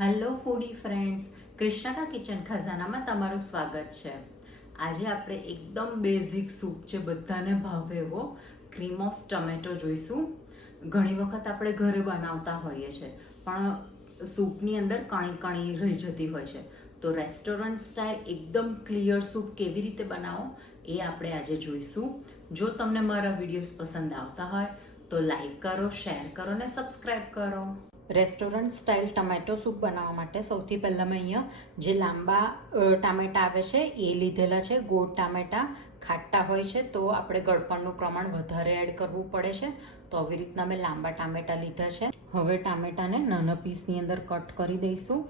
Hello ફૂડી friends, કૃષ્ણકા kitchen ખજાનામાં તમારું સ્વાગત છે. આજે આપણે એકદમ બેઝિક સૂપ જે બધાને ભાવે એવો ક્રીમ ઓફ ટમેટો જોઈશું. ઘણી વખત આપણે ઘરે બનાવતા હોઈએ છીએ પણ સૂપની અંદર કણી રહી જતી હોય છે. તો રેસ્ટોરન્ટ સ્ટાઇલ એકદમ ક્લિયર સૂપ કેવી રીતે બનાવો એ આપણે આજે જોઈશું. જો તમને મારા વિડીયોઝ પસંદ આવતા હોય તો લાઈક કરો, શેર કરો અને સબસ્ક્રાઈબ કરો. રેસ્ટોરન્ટ સ્ટાઇલ ટમેટો સૂપ બનાવવા માટે સૌથી પહેલાં મેં અહીંયા જે લાંબા ટામેટાં આવે છે એ લીધેલા છે. ગોળ ટામેટાં ખાટા હોય છે તો આપણે ગળપણનું પ્રમાણ વધારે એડ કરવું પડે છે, તો આવી રીતના મેં લાંબા ટામેટાં લીધા છે. હવે ટામેટાને નાના પીસની અંદર કટ કરી દઈશું.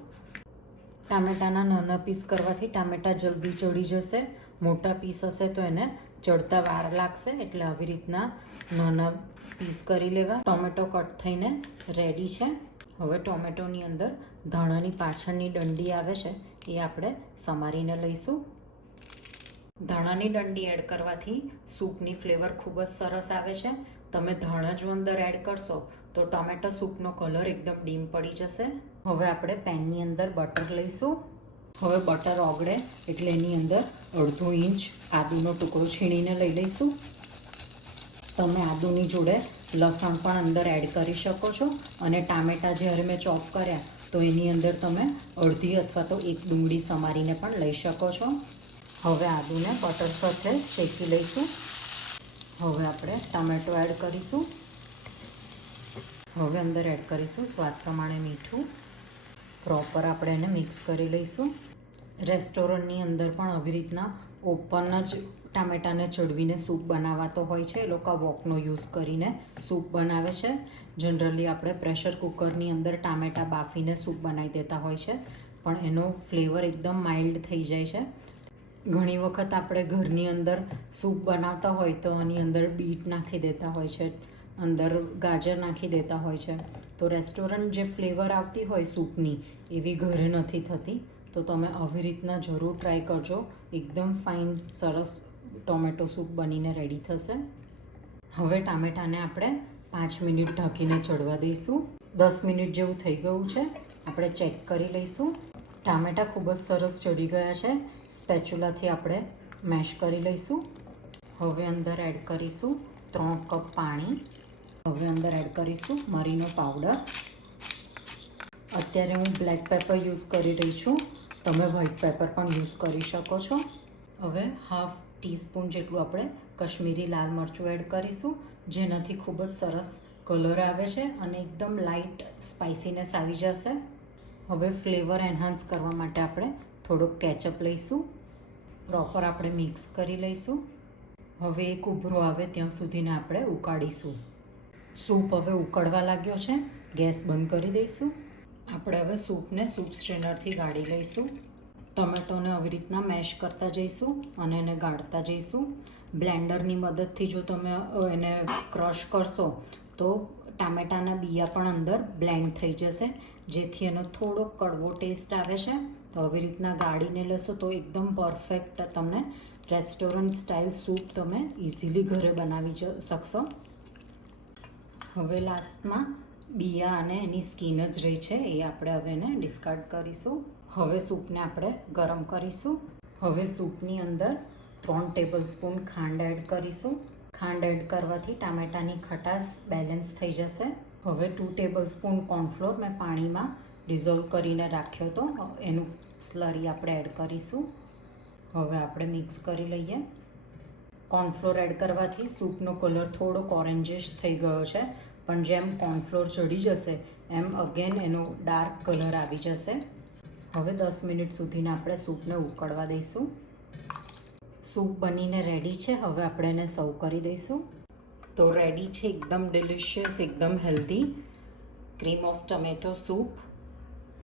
ટામેટાના નાના પીસ કરવાથી ટામેટાં જલ્દી ચડી જશે. મોટા પીસ હશે તો એને ચડતા વાર લાગશે, એટલે આવી રીતના નાના પીસ કરી લેવા. ટોમેટો કટ થઈને રેડી છે. હવે ટોમેટોની અંદર ધાણાની પાછળની ડંડી આવે છે એ આપણે સમારીને લઈશું. ધાણાની ડંડી એડ કરવાથી સૂપની ફ્લેવર ખૂબ જ સરસ આવે છે. તમે ધાણા જો અંદર એડ કરશો તો ટોમેટો સૂપનો કલર એકદમ ડીમ પડી જશે. હવે આપણે પેનની અંદર બટર લઈશું. હવે બટર ઓગળે એટલે એની અંદર અડધો ઇંચ આદુનો ટુકડો છીણીને લઈ લઈશું. તમે આદુની જોડે લસણ પણ અંદર એડ કરી શકો છો, અને ટામેટાં જ્યારે મેં ચોપ કર્યા તો એની અંદર તમે અડધી અથવા તો એક ડુંગળી સમારીને પણ લઈ શકો છો. હવે આદુને બટર સાથે શેકી લઈશું. હવે આપણે ટામેટો એડ કરીશું. હવે અંદર એડ કરીશું સ્વાદ પ્રમાણે મીઠું. પ્રોપર આપણે એને મિક્સ કરી લઈશું. રેસ્ટોરન્ટની અંદર પણ આવી રીતના ઓપન જ ટામેટાને ચડવીને સૂપ બનાવાતો હોય છે. એ લોકો વોકનો યુઝ કરીને સૂપ બનાવે છે. જનરલી આપણે પ્રેશર કુકરની અંદર ટામેટાં બાફીને સૂપ બનાવી દેતા હોય છે, પણ એનો ફ્લેવર એકદમ માઇલ્ડ થઈ જાય છે. ઘણી વખત આપણે ઘરની અંદર સૂપ બનાવતા હોય તો એની અંદર બીટ નાખી દેતા હોય છે, અંદર ગાજર નાખી દેતા હોય છે. તો રેસ્ટોરન્ટ જે ફ્લેવર આવતી હોય સૂપની એવી ઘરે નથી થતી. તો તમે આવી રીતના જરૂર ટ્રાય કરજો. એકદમ ફાઇન સરસ ટોમેટો સૂપ બનીને રેડી થશે. હવે ટામેટાને આપણે 5 મિનિટ ઢાંકીને ચડવા દઈશું. 10 મિનિટ જેવું થઈ ગયું છે. આપણે ચેક કરી લઈશું. ટામેટાં ખૂબ જ સરસ ચડી ગયા છે. સ્પેચ્યુલાથી આપણે મેશ કરી લઈશું. હવે અંદર એડ કરીશું 3 કપ પાણી. હવે અંદર એડ કરીશું મરીનો પાવડર. અત્યારે હું બ્લેક પેપર યુઝ કરી રહી છું, તમે વ્હાઇટ પેપર પણ યુઝ કરી શકો છો. હવે હાફ ટીસ્પૂન જેટલું આપણે કશ્મીરી લાલ મરચું એડ કરીશું, જેનાથી ખૂબ જ સરસ કલર આવે છે અને એકદમ લાઇટ સ્પાઇસીનેસ આવી જશે. હવે ફ્લેવર એન્હાન્સ કરવા માટે આપણે થોડોક કેચઅપ લઈશું. પ્રોપર આપણે મિક્સ કરી લઈશું. હવે એક ઉભરો આવે ત્યાં સુધીને આપણે ઉકાળીશું. સૂપ હવે ઉકળવા લાગ્યો છે. ગેસ બંધ કરી દઈશું. આપણે હવે સૂપને સૂપ સ્ટ્રેનરથી ગાળી લઈશું. ટમેટોને આવી રીતના મેશ કરતા જઈશું અને એને ગાળતા જઈશું. બ્લેન્ડરની મદદથી જો તમે એને ક્રશ કરશો તો ટામેટાના બિયા પણ અંદર બ્લેન્ડ થઈ જશે, જેથી એનો થોડો કડવો ટેસ્ટ આવે છે. તો આવી રીતના ગાળીને લેશો તો એકદમ પરફેક્ટ તમને રેસ્ટોરન્ટ સ્ટાઇલ સૂપ તમે ઇઝીલી ઘરે બનાવી શકશો. હવે લાસ્ટમાં બિયા અને એની સ્કીન જ રહી છે, એ આપણે હવે એને ડિસ્કાર્ડ કરીશું. હવે સૂપને આપણે ગરમ કરીશું. હવે સૂપની અંદર 3 ટેબલ સ્પૂન ખાંડ એડ કરીશું. ખાંડ એડ કરવાથી ટામેટાની ખટાશ બેલેન્સ થઈ જશે. હવે 2 ટેબલ સ્પૂન કોર્નફ્લોર મેં પાણીમાં ડિઝોલ્વ કરીને રાખ્યો હતો, એનું સ્લરી આપણે એડ કરીશું. હવે આપણે મિક્સ કરી લઈએ. કોર્નફ્લોર એડ કરવાથી સૂપનો કલર થોડોક ઓરેન્જીશ થઈ ગયો છે, પણ જેમ કોર્નફ્લોર ચડી જશે એમ અગેન એનો ડાર્ક કલર આવી જશે. હવે 10 મિનિટ સુધીને આપણે સૂપને ઉકળવા દઈશું. સૂપ બનીને રેડી છે. હવે આપણે એને સર્વ કરી દઈશું. તો રેડી છે એકદમ ડિલિશિયસ, એકદમ healthy cream of tomato soup.